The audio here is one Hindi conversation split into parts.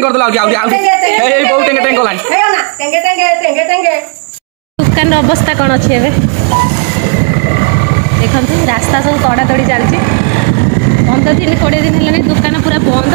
टेंग कर दला आउडी ए बहुत टेंग टेंग कोलानी हे ना टेंगे दुकान अवस्था कौन अच्छे एबे देखंतु रास्ता सब तड़ा तड़ी चलची 15 दिन 20 दिन हेलानी दुकान पूरा बंद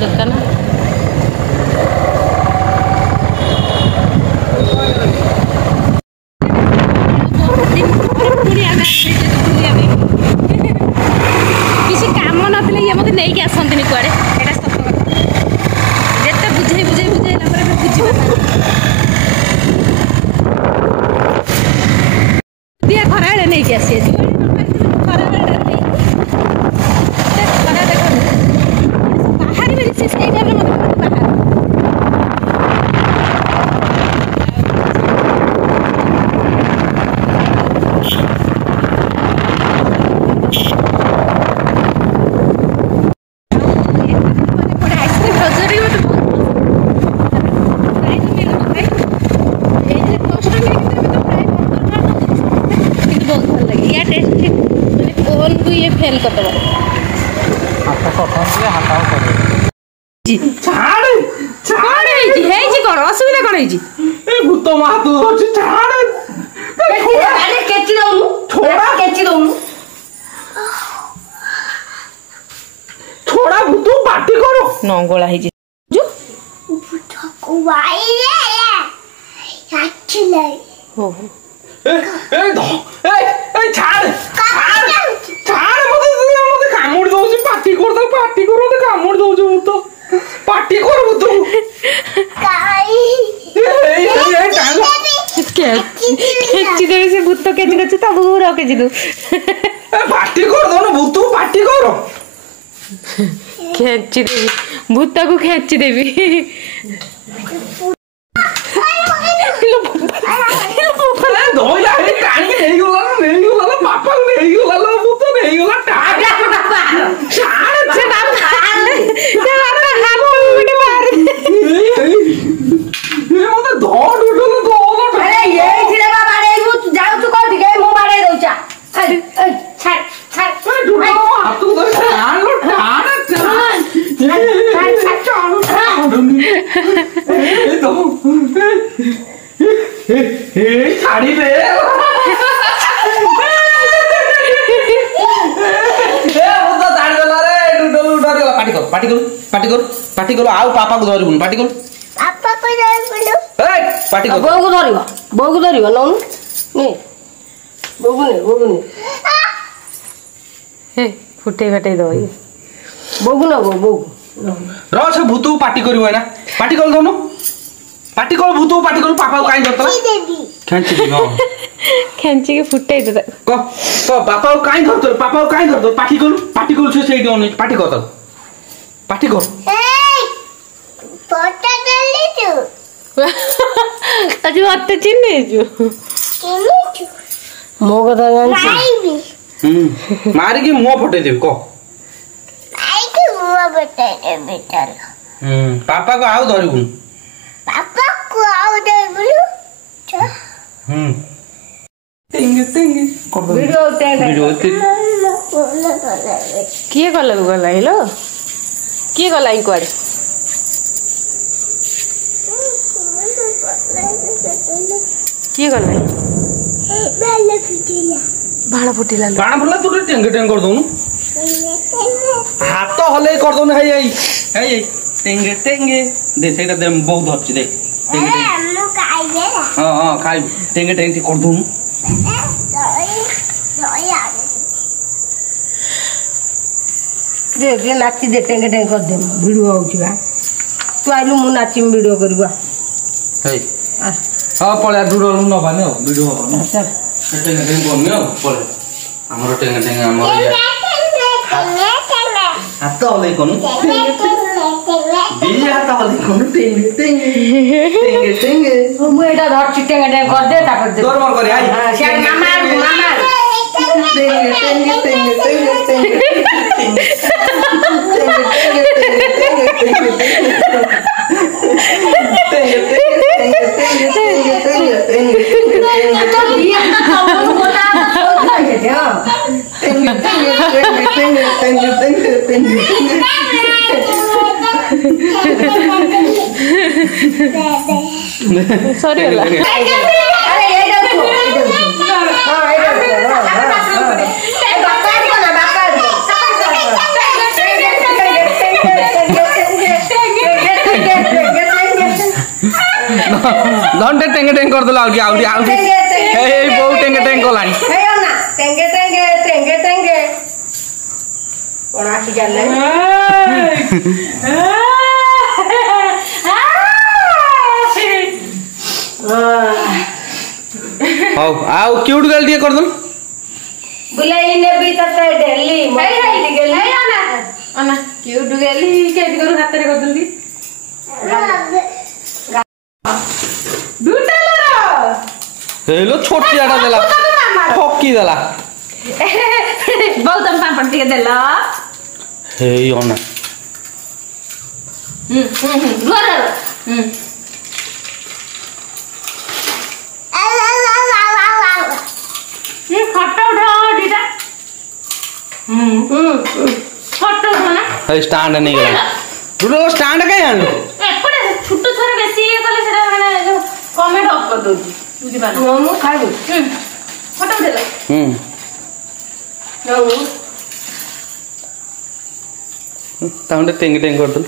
दुकान किसी काम नथिले ये मते नहीं के आसंतनी कुआडे एटा सत कथा जेते बुझे बुझे दिया खराळे नहीं के आसी खराळे फेल कर दो हाथ कथन हाथ करे छाड़ छाड़ हे जी कोन असुविधा कोन हे जी ए भूत मातु होची छाड़ अरे केची दउनु थोड़ा केची दउनु थोड़ा भूत पार्टी करो नंगोला हे जी जो भूत को वाई रे अच्छी लाई हो ए छाड़ छाड़ मते कामुड़ दउची पार्टी कर दे कामुड़ दउची भूत पार्टी कर भूत ए टांग केची देबे से भूत केची गछ त पूरा केची दु पार्टी कर दो ना भूत पार्टी करो केची देबी भूत को केची देबी धोइला हे कानी नहीं होला पापा नहीं होला भूत नहीं होला टाग छाड़ से बाप से बाप हाथ उठे मार ये मते धोड उठलो अरे ये छिरे बा बाड़े तू जाऊ तू कोठी गई मु बाड़े दउचा छाड़ छाड़ ढूंढो हाथ तो छाड़ लो ए तो ए साड़ी दे पार्टी करो आओ पापा को धरिबुन पार्टी करो पापा को धरिबुन ए पार्टी करो बो को धरिबो नौनु नी बो ने हे फुटे फटे दो ये बो र छ भूतु पार्टी करियो हैन पार्टी कर दोनो पार्टी कर भूतु पार्टी कर पापा को काई धरतला खेंची दी हां खेंची के फुटे दे को तो पापा को काई धरतो पार्टी कर से सेडी ओन पार्टी कर तो पार्टी कर फोटो देली तू अजी अत्ते चिन्ने जो मो कथा जानछि मारी की मुंह फटे देब को आई के मुंह फटे दे बेटा पापा को आओ धरिबुन पापा को आओ धरिबुन टेंगे वीडियो किए गला हेलो किए गला इंक्वारी किए गला बाण फुटिला तू टेंगे कर दोनु हाथ हले कर दोनु हे टेंगे दे सेटा दे बहुत अच्छी दे हां खाई टेंगे कर दोनु दे नाची दे टेंगे कर दे वीडियो होउची बा तू आइलु मु नाची वीडियो करबा हे हां पळे दूर न बाने वीडियो हो अच्छा टेंगे करने पळे हमरो टेंगे हमरो हाथ हले कोनु दिया तो देखो टिंग टिंग टिंग टिंग ମୁଁ ଏଇଟା ଧରଛି ଟେଙ୍ଗେ ଟେଙ୍ଗେ କରିଦେ ତାପରେ ଦେ तोर मोर करे आई ସିଆଡେ ମାମା टिंग टिंग टिंग टिंग ସରି ହେଲା घंटे टेंगे टेंग कर दला आउडी आउडी ए बहु टेंगे टेंग कोलानी हेयो ना टेंगे टेंगे टेंगे टेंगे कोण आखी जाले हाउ आउ क्यूट गर्ल दिए कर दल बुलाई ने भी तते डेली मोटी गेली अना क्यूट गेली केदी करू हाତରେ करदली हेलो छोटी आटा देला ठोकी देला बहुत हम पापड़ ଟିକେ ଦେଲ हे योना रुआ ଫଟୋ ଉଠାଅ ଦିଟା ଫଟୋ ଉଠାଅ ନା स्टैंड नहीं गला टुटो स्टैंड काहे आन ଏପଟେ ଛୋଟ ଛୁଆ ବେଶୀ ଇଏ କଲେ ସେଟା ମାନେ କମେଣ୍ଟ ଅଫ୍ କରି ଦଉଛି ବୁଝି ପାରୁନ ମୁଁ ଖାଇବୁ ଫଟୋ ଉଠେଇଲ ताउंडे टेंगे टेंग कर दल